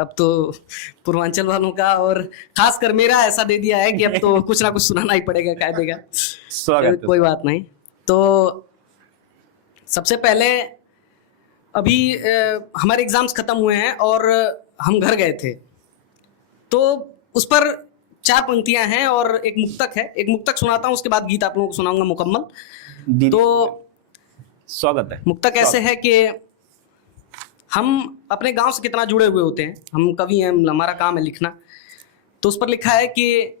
अब तो पूर्वांचल वालों का और खासकर मेरा ऐसा दे दिया है कि अब तो कुछ ना कुछ सुनाना ही पड़ेगा कायदे का। स्वागत है। कोई बात नहीं। तो सबसे पहले अभी हमारे एग्जाम्स खत्म हुए हैं और हम घर गए थे, तो उस पर 4 पंक्तियां हैं और एक मुक्तक है। एक मुक्तक सुनाता हूँ, उसके बाद गीत आप लोगों को सुनाऊंगा मुकम्मल। तो स्वागत है। मुक्तक ऐसे है कि हम अपने गांव से कितना जुड़े हुए होते हैं, हम कवि हैं, हमारा काम है लिखना। तो उस पर लिखा है कि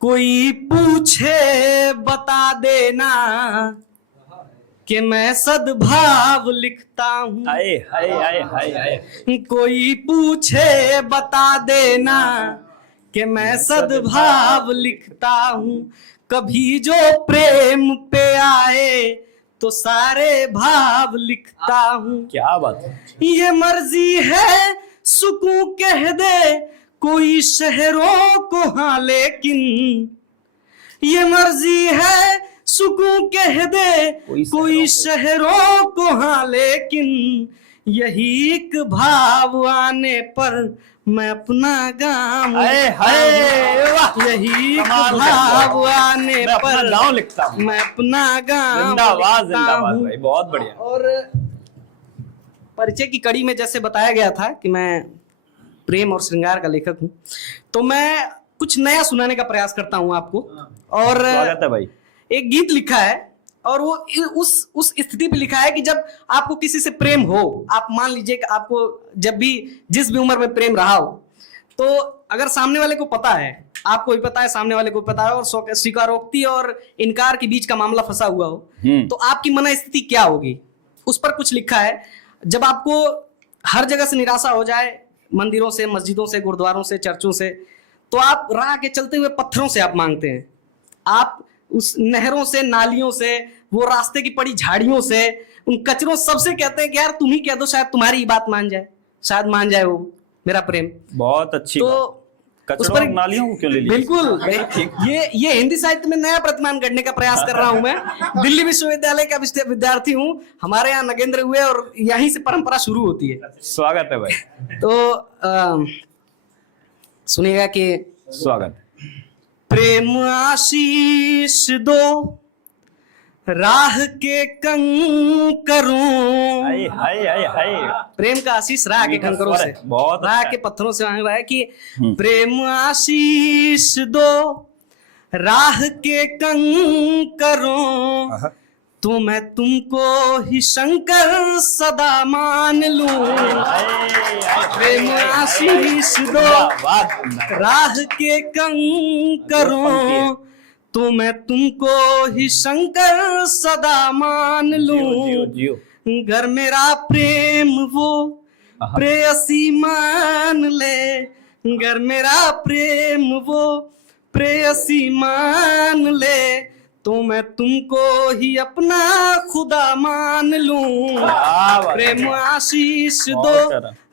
कोई पूछे बता देना कि मैं सद्भाव लिखता हूँ। हाय हाय हाय हाय हाय। कोई पूछे बता देना कि मैं सद्भाव लिखता हूँ। कभी जो प्रेम पे आए तो सारे भाव लिखता हूँ। क्या बात है। ये मर्जी है सुकून कह दे कोई शहरों को, हाँ लेकिन ये मर्जी है सुकून कह दे कोई शहरों को, हाँ लेकिन यही एक भाव आने पर मैं अपना गाँव, यही एक भाव आने पर गाँव लिखता हूँ, मैं अपना गाँव जिंदाबाद लिखता जिंदाबाद हूँ। भाई, बहुत बढ़िया। और परिचय की कड़ी में जैसे बताया गया था कि मैं प्रेम और श्रृंगार का लेखक हूँ, तो मैं कुछ नया सुनाने का प्रयास करता हूँ आपको। और स्वागत है भाई। एक गीत लिखा है और वो उस स्थिति पे लिखा है कि जब आपको किसी से प्रेम हो, आप मान लीजिए कि आपको जब भी जिस भी उम्र में प्रेम रहा हो, तो अगर सामने वाले को पता है, आपको भी पता है, सामने वाले को पता है, और स्वीकारोक्ति और इनकार के बीच का मामला फंसा हुआ हो, तो आपकी मन स्थिति क्या होगी, उस पर कुछ लिखा है। जब आपको हर जगह से निराशा हो जाए, मंदिरों से, मस्जिदों से, गुरुद्वारों से, चर्चों से, तो आप राह के चलते हुए पत्थरों से आप मांगते हैं। आप उस नहरों से, नालियों से, वो रास्ते की पड़ी झाड़ियों से, उन कचरों सबसे कहते हैं कि यार तुम ही कह दो, शायद तुम्हारी ही बात मान जाए, शायद मान जाए वो मेरा प्रेम। बहुत अच्छी तो बात। उस पर नालियों को क्यों ले लिया? बिल्कुल ये हिंदी साहित्य में नया प्रतिमान गढ़ने का प्रयास कर रहा हूं मैं। दिल्ली विश्वविद्यालय का विद्यार्थी हूं, हमारे यहाँ नगेंद्र हुए और यहीं से परंपरा शुरू होती है। स्वागत है भाई। तो सुनिएगा कि स्वागत। प्रेम आशीष दो राह के कंकरों, हाय हाय हाय हाय। प्रेम का आशीष राह के कंकरों से, बहुत राह के पत्थरों से मांग रहा है कि प्रेम आशीष दो राह के कंकरों, तो मैं तुमको ही शंकर सदा मान लूं। प्रेम आशीष दो राह के कंकरों, तो मैं तुमको ही शंकर सदा मान लूं। घर मेरा प्रेम वो प्रेयसी मान ले, घर मेरा प्रेम वो प्रेयसी मान ले, तो मैं तुमको ही अपना खुदा मान लूं। प्रेम आशीष दो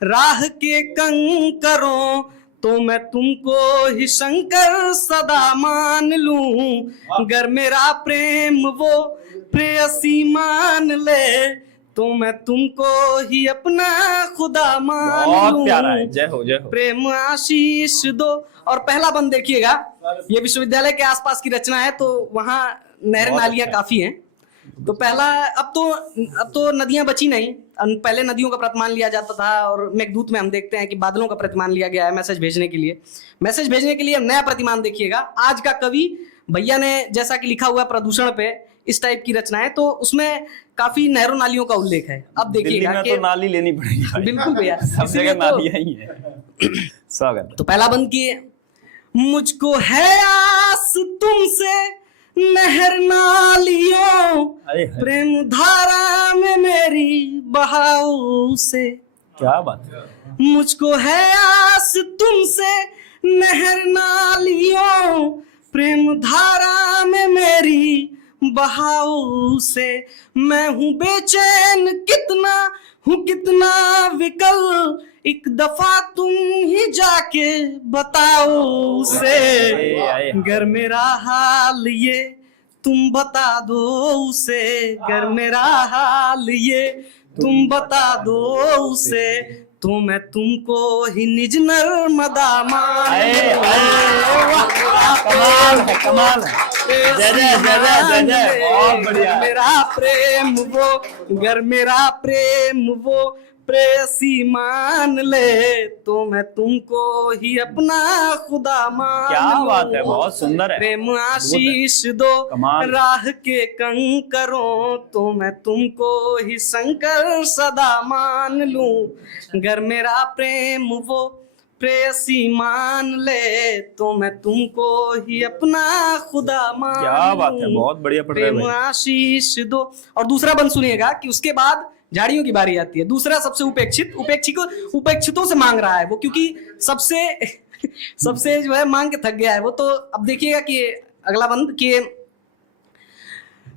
राह के कंकरों, तो मैं तुमको ही शंकर सदा मान लूं। अगर मेरा प्रेम वो प्रेयसी मान ले, तो मैं तुमको ही अपना खुदा मान लूं। प्यारा है। जय हो जय हो। प्रेम आशीष दो। और पहला बंद देखिएगा, ये विश्वविद्यालय के आसपास की रचना है, तो वहाँ नहर नालियां काफी हैं। तो पहला, अब तो नदियां बची नहीं, पहले नदियों का प्रतिमान लिया जाता था, और मेघदूत में हम देखते हैं कि बादलों का प्रतिमान लिया गया है मैसेज भेजने के लिए। मैसेज भेजने के लिए नया प्रतिमान देखिएगा। आज का कवि भैया ने जैसा कि लिखा हुआ प्रदूषण पे, इस टाइप की रचनाएं, तो उसमें काफी नहरों नालियों का उल्लेख है। अब देखिएगा तो नाली लेनी पड़ेगी। बिल्कुल भैया, सब जगह नालियां ही है। स्वागत। तो पहला बंद किए। मुझको है आस तुमसे नहर नालियों, प्रेम धारा में मेरी बहाव से। क्या बात है। मुझको है आस तुमसे नहर नालियों, प्रेम धारा में मेरी बहाव से। मैं हूँ बेचैन कितना विकल, एक दफा तुम ही जाके बताओ उसे। अगर मेरा हाल ये तुम बता दो उसे, अगर मेरा हाल ये तुम बता दो उसे, तो मैं तुमको ही निज नर्मदा मान अरे कमाल है, कमाल है। जय जय जय जय जय जय, बहुत बढ़िया। मेरा प्रेम वो, गर मेरा प्रेम वो प्रेयसी मान ले, तो मैं तुमको ही अपना खुदा मान क्या लूं। बात है, बहुत सुंदर है। प्रेम आशीष दो कमाल। राह के कंकरों, तो मैं तुमको ही शंकर सदा मान लूं। गर मेरा प्रेम वो प्रेयसी मान ले, तो मैं तुमको ही अपना खुदा मान क्या बात है, लूं। बहुत बढ़िया पढ़ रहे प्रेम हैं भाई। आशीष दो। और दूसरा बंद सुनिएगा कि उसके बाद झाड़ियों की बारी आती है। दूसरा सबसे उपेक्षितों से मांग रहा है वो, क्योंकि सबसे जो है मांग के थक गया है वो। तो अब देखिएगा कि अगला बंद कि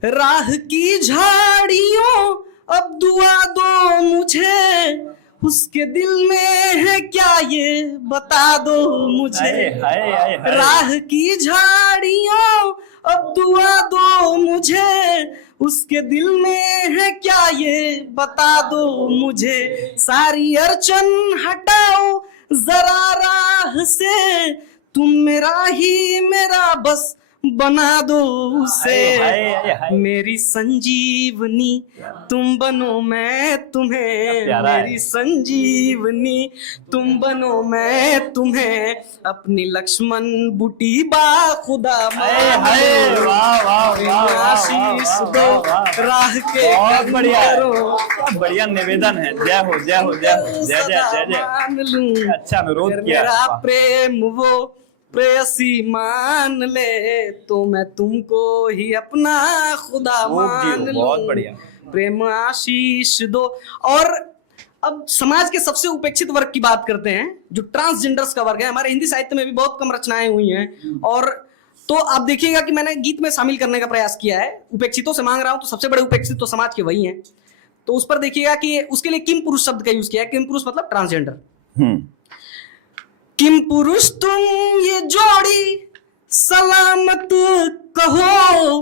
राह की झाड़ियों अब दुआ दो मुझे, उसके दिल में है क्या ये बता दो मुझे। हाय हाय हाय हाय। राह की झाड़ियों अब दुआ दो मुझे, उसके दिल में है क्या ये बता दो मुझे। सारी अड़चन हटाओ जरा राह से, तुम मेरा ही मेरा बस बना दो उसे। हाय, हाय, हाय। मेरी संजीवनी तुम बनो मैं तुम्हें, प्यारा है। मेरी संजीवनी तुम बनो मैं तुम्हें, अपनी लक्ष्मण बूटी बा खुदा हाय हाय, वाह वाह वाह वाह, आशीष वाह, दो वाह, वाह। राह के बहुत बढ़िया है, कंकरों, बहुत बढ़िया निवेदन है। जय हो जय हो जय हो, जय जय जय जय। मान लूं। अच्छा अनुरोध अगर किया। मेरा वाह। प्रेम वो प्रेयसी मान ले, तो मैं तुमको ही अपना खुदा खूब मान जियो, लूं। बहुत बढ़िया। प्रेम आशीष दो। और अब समाज के सबसे उपेक्षित वर्ग की बात करते हैं, जो ट्रांसजेंडर्स का वर्ग है। हमारे हिंदी साहित्य में भी बहुत कम रचनाएं हुई हैं, और तो आप देखिएगा कि मैंने गीत में शामिल करने का प्रयास किया है। उपेक्षितों से मांग रहा हूं, तो सबसे बड़े उपेक्षित तो समाज के वही हैं। तो उस पर देखिएगा कि उसके लिए किम पुरुष शब्द का यूज किया है। किम पुरुष मतलब ट्रांसजेंडर। किम पुरुष तुम ये जोड़ी सलामत कहो,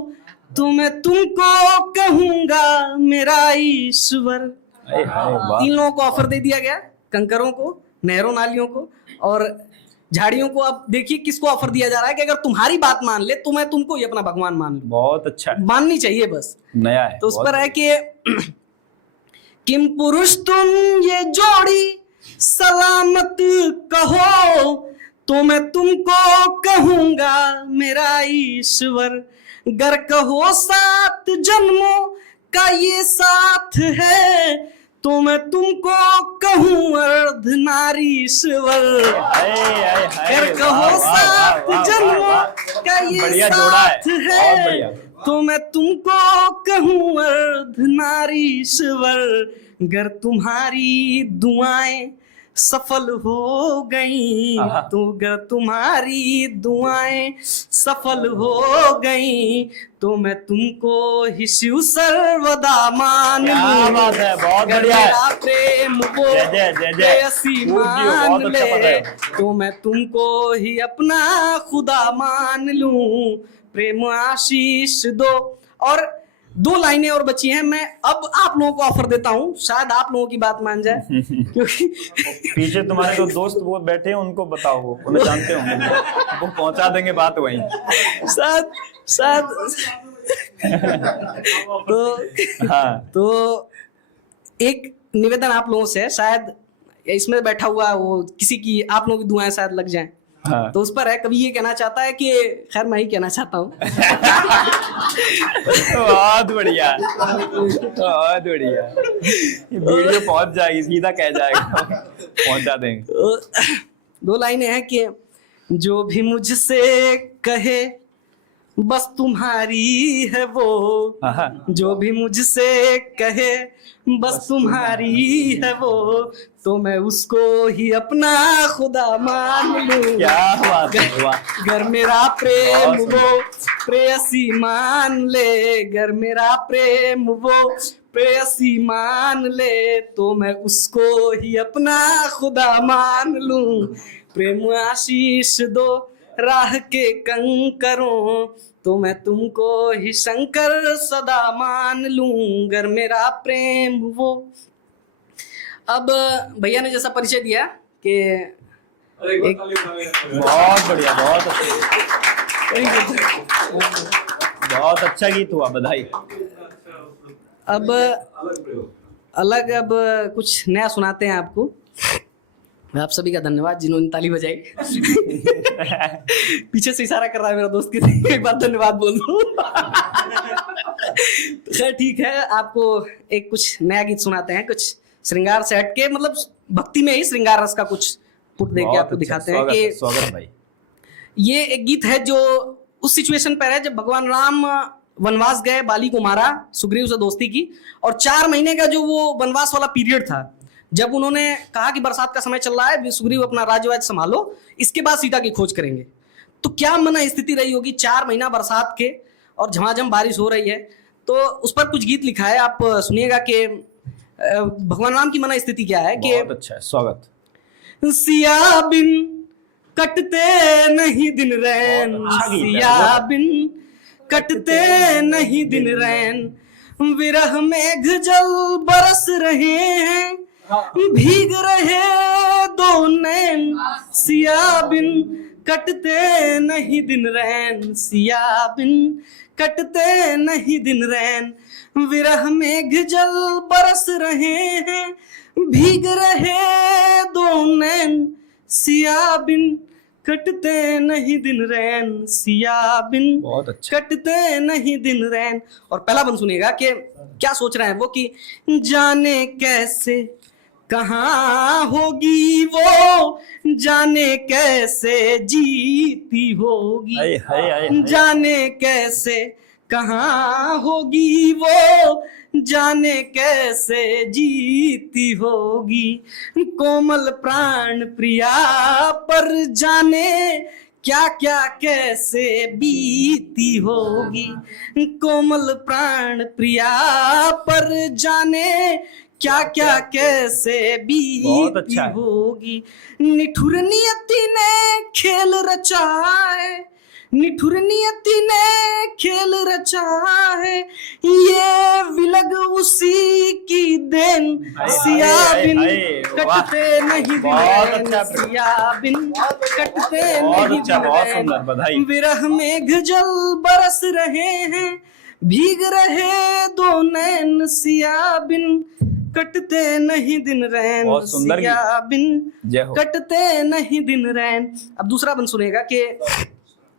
तो मैं तुमको कहूंगा मेरा ईश्वर। हाय हाय, वाह। 3 लोगों को ऑफर दे दिया गया, कंकरों को, नहरों नालियों को और झाड़ियों को। अब देखिए किसको ऑफर दिया जा रहा है कि अगर तुम्हारी बात मान ले तो मैं तुमको ही अपना भगवान मान लूं। बहुत अच्छा है, माननी चाहिए बस। नया है। तो उस बहुत पर है कि किम पुरुष तुम ये जोड़ी सलामत कहो, तो मैं तुमको कहूंगा मेरा ईश्वर। गर कहो 7 जन्मों का ये साथ है, तो मैं तुमको कहूं अर्धनारीश्वर। हाय हाय हाय, गर कहो वाह, वाह, 7 वाह, वाह, जन्मों वाह। का ये बढ़िया जोड़ा है, साथ बहुत बढ़िया। है, तो मैं तुमको कहूं अर्धनारीश्वर। गर तुम्हारी दुआएं सफल हो गई, आहा। तो गर तुम्हारी दुआएं सफल हो गई, तो मैं तुमको ही शिव सर्वदा मान क्या लूं। बात है, बहुत गर बढ़िया है। मेरा प्रेम वो जय जय जय जय। प्रेयसी खूब जियो, मान बहुत अच्छा पढ़ रहे ले, हो। तो मैं तुमको ही अपना खुदा मान लूं। प्रेम आशीष दो। और 2 लाइनें और बची हैं। मैं अब आप लोगों को ऑफर देता हूं, शायद आप लोगों की बात मान जाए, क्योंकि पीछे तुम्हारे जो दोस्त वो बैठे हैं उनको बताओ, वो उन्हें जानते होंगे, वो पहुंचा देंगे बात वहीं। शायद हाँ। तो एक निवेदन आप लोगों से है, शायद इसमें बैठा हुआ वो किसी की, आप लोगों की दुआएं शायद लग जाएं। हाँ। तो उस पर है, कभी ये कहना चाहता है कि खैर मैं ही कहना चाहता हूँ। बहुत बढ़िया, बहुत बढ़िया। ये वीडियो पहुंच जाएगी, सीधा कह जाएगा, पहुंचा देंगे। तो 2 लाइनें हैं कि जो भी मुझसे कहे बस तुम्हारी है वो, आहा। जो भी मुझसे कहे बस तुम्हारी है वो, तो मैं उसको ही अपना खुदा मान लूं। क्या बात है, वाह। गर मेरा प्रेम बहुत वो प्रेयसी मान ले, गर मेरा प्रेम वो प्रेयसी मान ले, तो मैं उसको ही अपना खुदा मान लूं। प्रेम आशीष दो राह के कंकरों, तो मैं तुमको ही शंकर सदा मान लूं। गर मेरा प्रेम वो अब भैया ने जैसा परिचय दिया कि बहुत बढ़िया, बहुत अच्छा, बहुत अच्छा गीत हुआ, बधाई। अब कुछ नया सुनाते हैं आपको। आप सभी का धन्यवाद जिन्होंने ताली बजाई। पीछे से इशारा कर रहा है मेरा दोस्त कि एक बार धन्यवाद बोल दो। खैर ठीक है, आपको एक कुछ नया गीत सुनाते हैं, कुछ श्रृंगार से हट के, मतलब भक्ति में ही श्रृंगार रस का कुछ पुट दे के आपको दिखाते हैं कि स्वागत भाई। ये एक गीत है जो उस सिचुएशन पर है जब भगवान राम वनवास गए, बाली को मारा, सुग्रीव से दोस्ती की, और 4 महीने का जो वो वनवास वाला पीरियड था, जब उन्होंने कहा कि बरसात का समय चल रहा है, सुग्रीव अपना राज्यवाद संभालो, इसके बाद सीता की खोज करेंगे, तो क्या मन स्थिति रही होगी 4 महीना बरसात के और झमाझम बारिश हो रही है। तो उस पर कुछ गीत लिखा है, आप सुनिएगा कि भगवान राम की मन स्थिति क्या है। कि बहुत अच्छा है, स्वागत। सिया बिन कटते नहीं दिन रैन, सिया बिन कटते नहीं दिन रैन, विरह मेघ जल बरस रहे हैं, भीग रहे दो नैन, सिया बिन कटते नहीं दिन रैन, सिया बिन कटते नहीं दिन रैन, विरह मेघ जल बरस रहे हैं, भीग रहे दो नैन, सिया बिन कटते नहीं दिन रैन, सिया बिन बहुत अच्छा। कटते नहीं दिन रैन। और पहला बंद सुनिएगा कि क्या सोच रहे हैं वो, कि जाने कैसे कहाँ होगी वो, जाने कैसे जीती होगी, हाय हाय हाय, जाने कैसे कहाँ होगी वो, जाने कैसे जीती होगी, कोमल प्राण प्रिया पर जाने क्या क्या कैसे बीती होगी, कोमल प्राण प्रिया पर जाने क्या क्या कैसे बीती होगी, निठुर नियति ने खेल रचा है, निठुर नियति ने खेल रचा है, ये विलग उसी की देन, सिया बिन कटते नहीं दिन, सिया बिन कटते नहीं दिन, विरह मेघ जल बरस रहे हैं, भीग रहे दो नैन, सिया बिन कटते नहीं दिन रैन, सिया बिन कटते नहीं दिन रैन। अब दूसरा बंद सुनेगा कि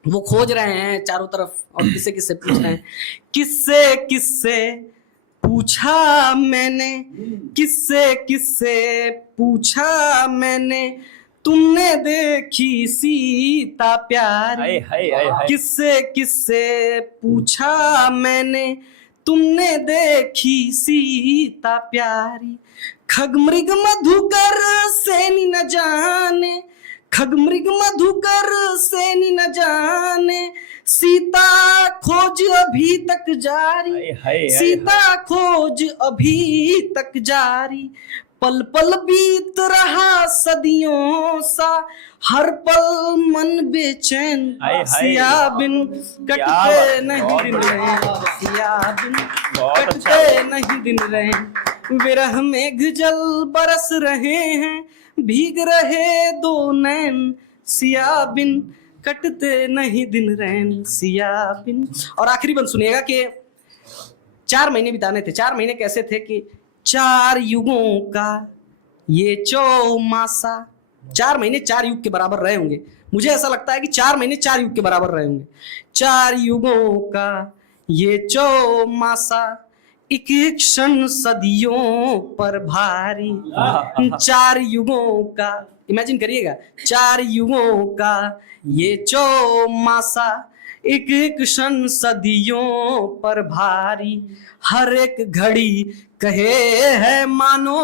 वो खोज रहे हैं चारों तरफ और किससे किससे पूछ रहे हैं, किससे किससे पूछा मैंने, किससे किससे पूछा मैंने, तुमने देखी सीता प्यारी, किससे किससे पूछा मैंने, तुमने देखी सीता प्यारी, खगमृग मधुकर सेनी न जाने, खगमृग मधुकर सेनी न जाने, सीता खोज अभी तक जारी, सीता खोज अभी तक जारी, पल पल बीत रहा सदियों सा, हर पल मन बेचैन, सिया बिन कटते नहीं दिन रैन, सिया बिन कटते नहीं दिन रैन, विरह मेघ जल बरस रहे हैं, भीग रहे दो नैन, सिया बिन कटते नहीं दिन रैन, सिया बिन। और आखिरी बंद सुनिएगा कि 4 महीने बिताने थे। 4 महीने कैसे थे कि 4 युगों का ये चौमासा, 4 महीने 4 युग के बराबर रहे होंगे। मुझे ऐसा लगता है कि 4 महीने 4 युग के बराबर रहे होंगे। 4 युगों का ये चौमासा, एक एक क्षण सदियों पर भारी, 4 युगों का, इमेजिन करिएगा, 4 युगों का ये चौमासा, एक एक क्षण सदियों पर भारी, हर एक घड़ी कहे है मानो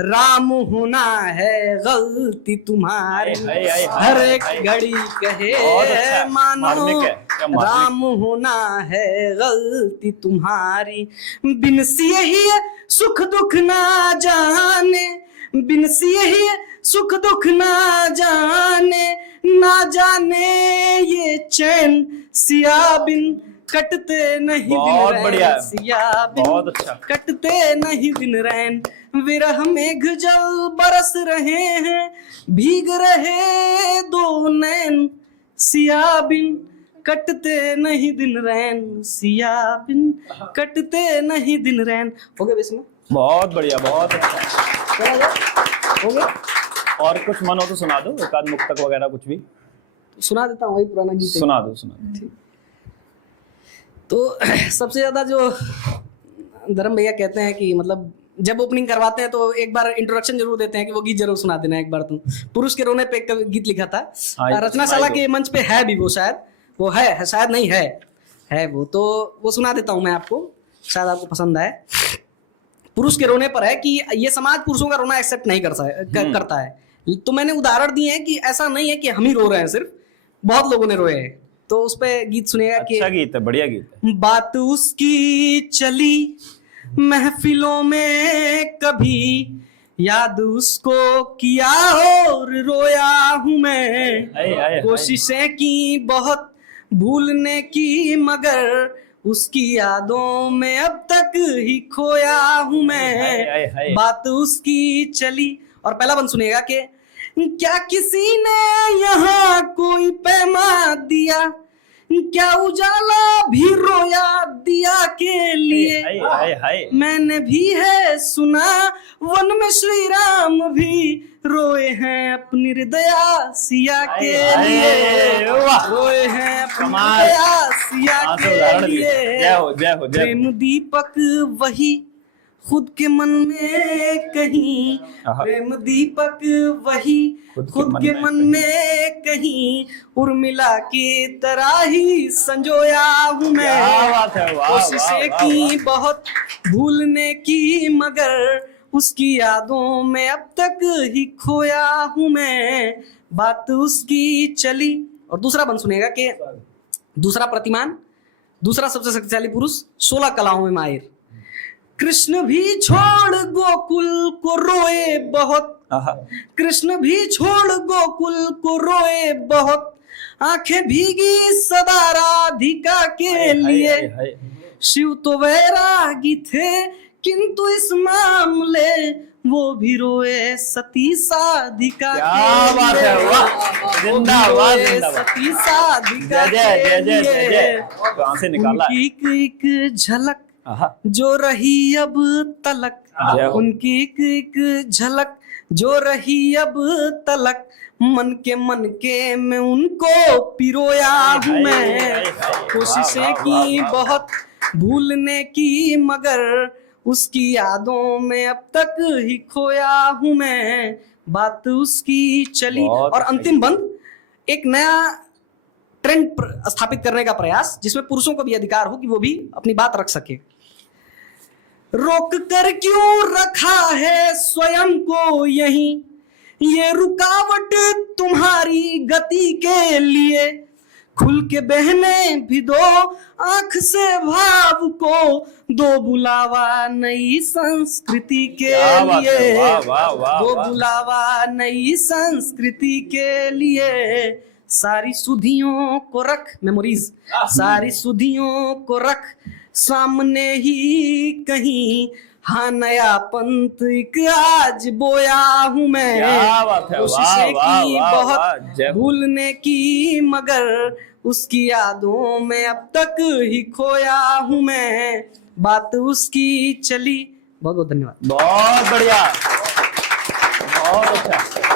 राम होना है गलती तुम्हारी, हर एक घड़ी कहे है मानो राम होना है गलती तुम्हारी, बिन सिए ही सुख दुख ना जाने, बिन सिए ही सुख दुख ना जाने, ना जाने ये चैन, सिया बिन कटते नहीं दिन बहुत रैन बढ़िया। सिया बिन, बहुत अच्छा। कटते नहीं दिन रैन, विरह मेघ जल बरस रहे हैं, भीग रहे दो नैन सिया बिन, कटते नहीं दिन रैन सिया बिन, कटते नहीं दिन रैन। हो गया इसमें? बहुत बढ़िया, बहुत अच्छा। हो गया? और कुछ मन हो तो सुना दो, एक आध मुक्तक वगैरह कुछ भी सुना देता हूँ, वही पुराना गीत है। सुना दो, सुना दो। तो सबसे ज्यादा जो धर्म भैया कहते हैं कि मतलब जब ओपनिंग करवाते हैं तो एक बार इंट्रोडक्शन जरूर देते हैं कि वो गीत जरूर सुना देना एक बार तुम। पुरुष के रोने पे एक गीत लिखा था, हाँ, रचनाशाला सुनाई के मंच पे है भी वो, शायद वो है शायद नहीं है वो, तो वो सुना देता हूँ मैं आपको, शायद आपको पसंद आए। पुरुष के रोने पर है कि ये समाज पुरुषों का रोना एक्सेप्ट नहीं करता है। तो मैंने उदाहरण दिए हैं कि ऐसा नहीं है कि हम ही रो रहे हैं, सिर्फ बहुत लोगों ने रोए हैं। तो उस पे गीत सुनिएगा कि अच्छा गीत है, बढ़िया गीत है। बात उसकी चली महफिलों में कभी, याद उसको किया और रोया हूं मैं, हाय, हाय, कोशिशें की बहुत भूलने की, मगर उसकी यादों में अब तक ही खोया हूं हाय, हाय, हाय। मैं। बात उसकी चली, और पहला बंद सुनिएगा कि क्या किसी ने यहाँ कोई पैमा दिया, क्या उजाला भी रोया दिया के लिए, हाय, हाय, हाय। मैंने भी है सुना वन में श्री राम भी रोए हैं अपनी हृदया सिया के हाय, लिए, वाह। रोए हैं अपनी कमाल। हृदया सिया हाँ, तो के उदाहरण दिए। लिए। जय हो, जय हो, जय हो। प्रेम दीपक वही खुद के मन में कहीं, आहा। प्रेम दीपक वही खुद के मन में कहीं, उर्मिला की तरह ही संजोया हूं मैं। क्या बात है, वाह, कोशिशें वाह, की वाह। बहुत भूलने की, मगर उसकी यादों में अब तक ही खोया हूं मैं। बात उसकी चली, और दूसरा बंद सुनेगा कि दूसरा प्रतिमान, दूसरा सबसे शक्तिशाली पुरुष 16 कलाओं में माहिर, कृष्ण भी छोड़ गोकुल को रोए बहुत, आहा। कृष्ण भी छोड़ गोकुल को रोए बहुत, आंखें भीगी सदा राधिका के लिए। हाय, हाय। शिव तो वैरागी थे किंतु इस मामले वो भी रोए सती साधिका क्या के बात लिए। है, वाह। वो भी जिंदाबाद, रोए जिंदाबाद। सती साधिका जय जय, के जय जय, जय लिए। जय। कहाँ से निकाला है? उनकी एक झलक आहा। जो रही अब तलक, जय हो। उनकी एक झलक जो रही अब तलक, मन के मैं उनको पिरोया हूं हाय, मैं। हाय, हाय। कोशिशें वाह, वाह, की वाह, वाह। बहुत भूलने की, मगर उसकी यादों में अब तक ही खोया हूं मैं। बात उसकी चली, बहुत और अच्छा। अंतिम बंद, एक नया ट्रेंड स्थापित करने का प्रयास, जिसमें पुरुषों को भी अधिकार हो कि वो भी अपनी बात रख सके। रोक कर क्यों रखा है स्वयं को यहीं, ये रुकावट तुम्हारी गति के लिए, खुल के बहने भी दो आंख से भाव को, दो बुलावा नई संस्कृति के क्या बात है, लिए, वाह, वाह, वाह, दो वाह। बुलावा नई संस्कृति के लिए। सारी सुधियों को रख, मेमोरीज, सारी सुधियों को रख सामने ही कहीं, हाँ नया पंथ एक आज बोया हूं मैं। क्या बात है, वाह, कोशिशें वाह, की वाह, वाह, बहुत जय हो। भूलने की, मगर उसकी यादों में अब तक ही खोया हूं मैं। बात उसकी चली। बहुत बहुत धन्यवाद। बहुत बढ़िया, बहुत अच्छा।